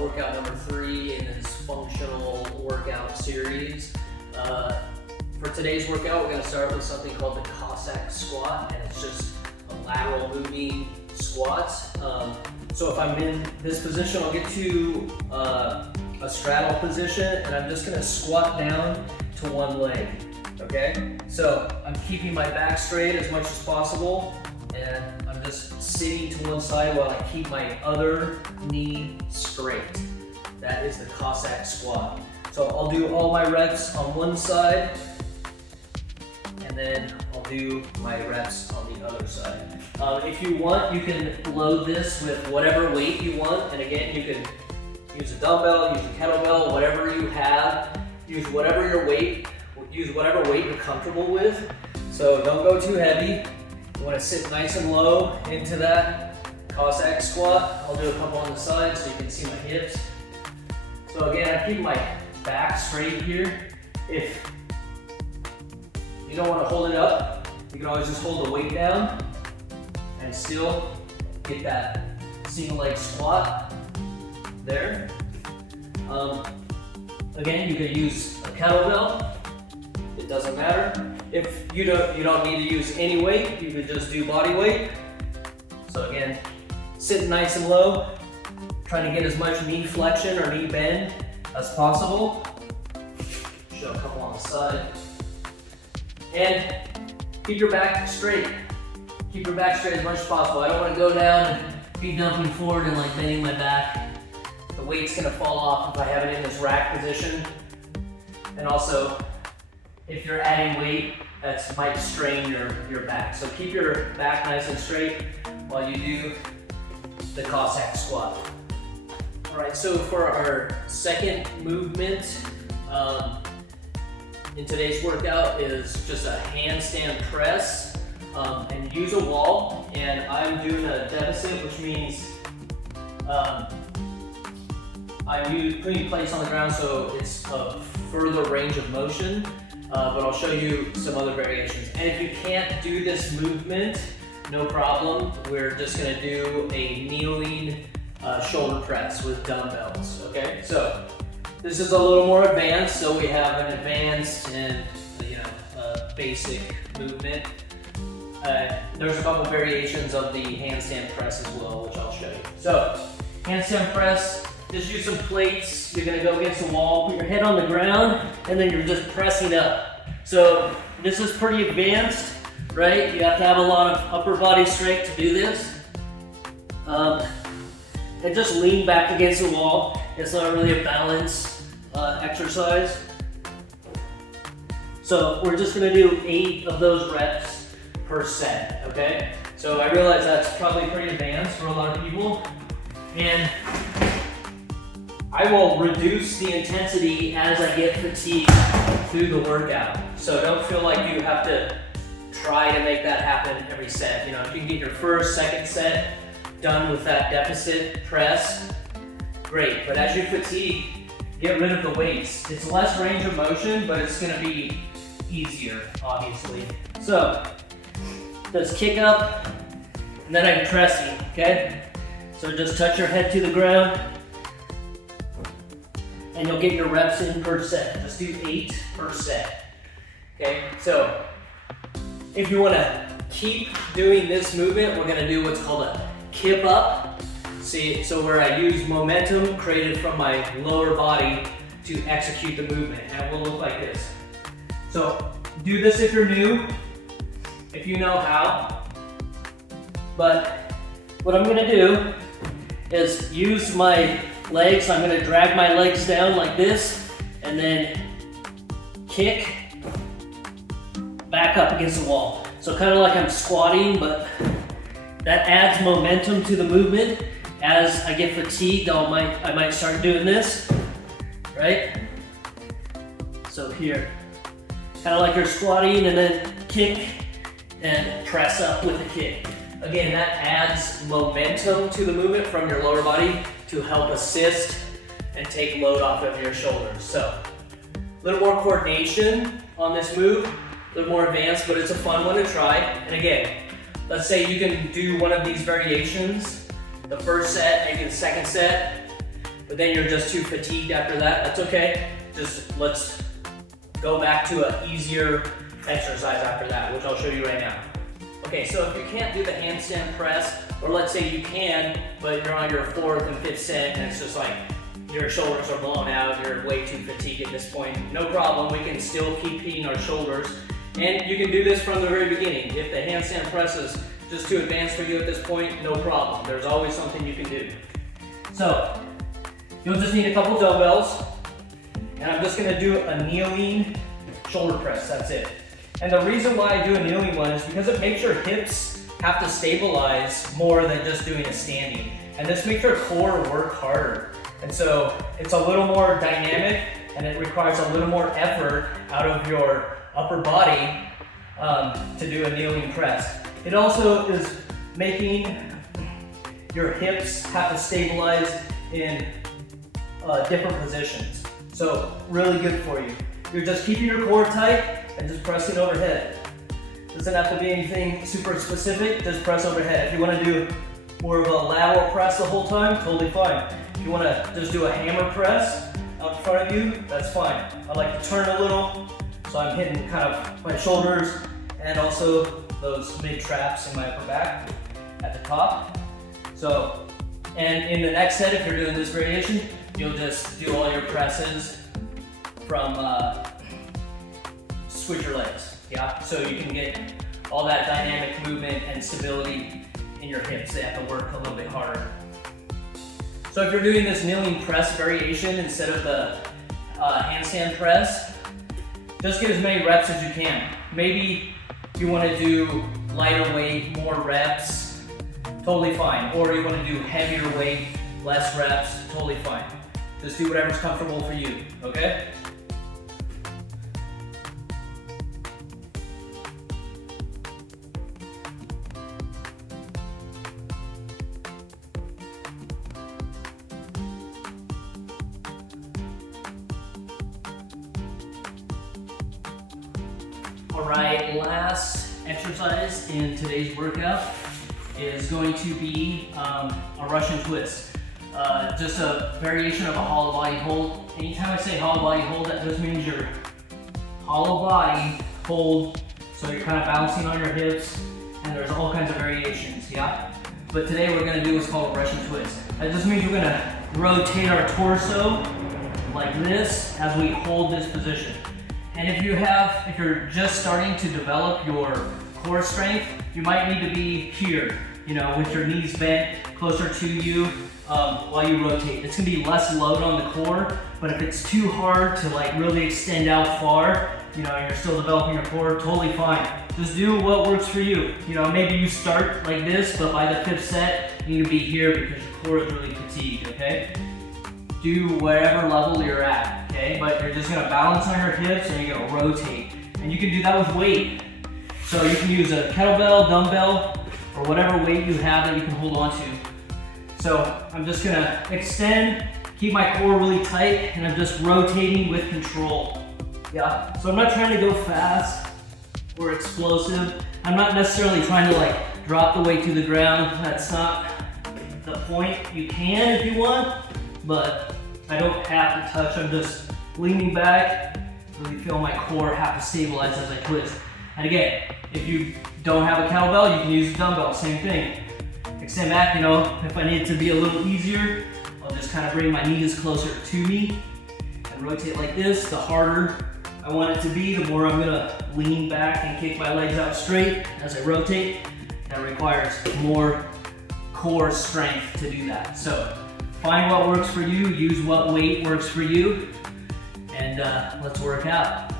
workout number 3 in this functional workout series. For today's workout, we're going to start with something called the Cossack Squat, and it's just a lateral moving squat. So if I'm in this position, I'll get to a straddle position, and I'm just going to squat down to one leg. Okay? So I'm keeping my back straight as much as possible, and I'm just sitting to one side while I keep my other knee straight. That is the Cossack Squat. So I'll do all my reps on one side, and then I'll do my reps on the other side. If you want, you can load this with whatever weight you want, and again, you can use a dumbbell, use a kettlebell, whatever you have, use whatever weight you're comfortable with. So don't go too heavy. You want to sit nice and low into that Cossack Squat. I'll do a couple on the side so you can see my hips. So again, I keep my back straight here. If you don't want to hold it up, you can always just hold the weight down and still get that single leg squat there. Again, you can use a kettlebell. It doesn't matter. If you don't need to use any weight, you could just do body weight. So again, sitting nice and low, trying to get as much knee flexion or knee bend as possible. Show a couple on the side. And keep your back straight. Keep your back straight as much as possible. I don't want to go down and be dumping forward and like bending my back. The weight's gonna fall off if I have it in this rack position. And also, if you're adding weight, that might strain your back. So keep your back nice and straight while you do the Cossack Squat. All right, so for our second movement in today's workout is just a handstand press, and use a wall. And I'm doing a deficit, which means I'm putting plates on the ground so it's a further range of motion. But I'll show you some other variations. And if you can't do this movement, no problem. We're just gonna do a kneeling shoulder press with dumbbells, okay? So this is a little more advanced, so we have an advanced and basic movement. There's a couple variations of the handstand press as well, which I'll show you. So handstand press, just use some plates. You're gonna go against the wall, put your head on the ground, and then you're just pressing up. So this is pretty advanced, right? You have to have a lot of upper body strength to do this. And just lean back against the wall. It's not really a balance exercise. So we're just gonna do 8 of those reps per set, okay? So I realize that's probably pretty advanced for a lot of people. And I will reduce the intensity as I get fatigued through the workout. So don't feel like you have to try to make that happen every set. If you can get your first, second set done with that deficit press, great. But as you fatigue, get rid of the weights. It's less range of motion, but it's gonna be easier, obviously. So just kick up, and then I'm pressing, okay? So just touch your head to the ground, and you'll get your reps in per set. Just do 8 per set, okay? So if you wanna keep doing this movement, we're gonna do what's called a Kip Up. See, so where I use momentum created from my lower body to execute the movement, and it will look like this. So do this if you're new, if you know how. But what I'm gonna do is use my legs. I'm gonna drag my legs down like this, and then kick back up against the wall. So kind of like I'm squatting, but that adds momentum to the movement. As I get fatigued, I might start doing this, right? So here, kind of like you're squatting, and then kick and press up with a kick. Again, that adds momentum to the movement from your lower body to help assist and take load off of your shoulders. So a little more coordination on this move, a little more advanced, but it's a fun one to try. And again, let's say you can do one of these variations, the first set, maybe the second set, but then you're just too fatigued after that, that's okay. Just let's go back to an easier exercise after that, which I'll show you right now. Okay, so if you can't do the handstand press, or let's say you can, but you're on your 4th and 5th set and it's just like your shoulders are blown out, you're way too fatigued at this point, no problem, we can still keep hitting our shoulders. And you can do this from the very beginning. If the handstand press is just too advanced for you at this point, no problem. There's always something you can do. So, you'll just need a couple dumbbells, and I'm just gonna do a kneeling shoulder press, that's it. And the reason why I do a kneeling one is because it makes your hips have to stabilize more than just doing a standing. And this makes your core work harder. And so it's a little more dynamic and it requires a little more effort out of your upper body to do a kneeling press. It also is making your hips have to stabilize in different positions. So really good for you. You're just keeping your core tight and just pressing overhead. Doesn't have to be anything super specific, just press overhead. If you want to do more of a lateral press the whole time, totally fine. If you want to just do a hammer press out in front of you, that's fine. I like to turn a little, so I'm hitting kind of my shoulders and also those mid traps in my upper back at the top. So, and in the next set, if you're doing this variation, you'll just do all your presses from switch your legs, yeah? So you can get all that dynamic movement and stability in your hips. They have to work a little bit harder. So if you're doing this kneeling press variation instead of the handstand press, just get as many reps as you can. Maybe you want to do lighter weight, more reps, totally fine. Or you want to do heavier weight, less reps, totally fine. Just do whatever's comfortable for you, okay? All right, last exercise in today's workout is going to be a Russian twist. Just a variation of a hollow body hold. Anytime I say hollow body hold, that just means your hollow body hold, so you're kind of bouncing on your hips, and there's all kinds of variations, yeah? But today we're gonna do what's called a Russian twist. That just means we're gonna rotate our torso like this as we hold this position. And if you're just starting to develop your core strength, you might need to be here, you know, with your knees bent closer to you while you rotate. It's gonna be less load on the core, but if it's too hard to like really extend out far, you know, and you're still developing your core, totally fine. Just do what works for you. You know, maybe you start like this, but by the 5th set, you need to be here because your core is really fatigued, okay? Do whatever level you're at, okay? But you're just gonna balance on your hips and you're gonna rotate. And you can do that with weight. So you can use a kettlebell, dumbbell, or whatever weight you have that you can hold on to. So I'm just gonna extend, keep my core really tight, and I'm just rotating with control. Yeah, so I'm not trying to go fast or explosive. I'm not necessarily trying to like drop the weight to the ground. That's not the point. You can if you want, but I don't have to touch. I'm just leaning back, really feel my core have to stabilize as I twist. And again, if you don't have a kettlebell, you can use a dumbbell, same thing. Extend back, you know, if I need it to be a little easier, I'll just kind of bring my knees closer to me and rotate like this. The harder I want it to be, the more I'm gonna lean back and kick my legs out straight as I rotate. That requires more core strength to do that. So find what works for you, use what weight works for you, and let's work out.